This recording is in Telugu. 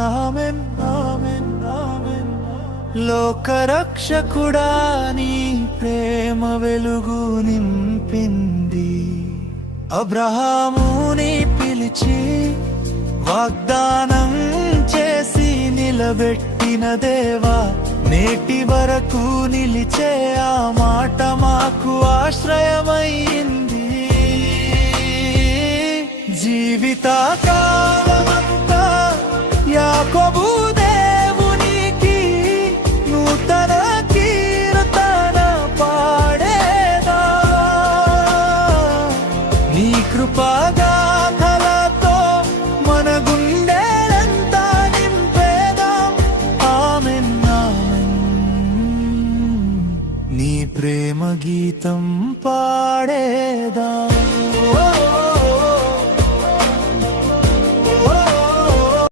Amen amen amen. లోకరక్షకుడా నీ ప్రేమ వెలుగు నింపింది. అబ్రహాముని పిలిచి వాగ్దానం చేసి నిలబెట్టిన దేవా, నేటి వరకు నిలిచే ఆ మాట మాకు ఆశ్రయమైంది. జీవిత కాలమంతా యాకోబు దేవునికి నూతన కీర్తన పాడేదా. నీ కృపగాథలతో మన గుండెలంతా నింపేదాం. Amen amen. నీ ప్రేమ గీతం పాడేదాం.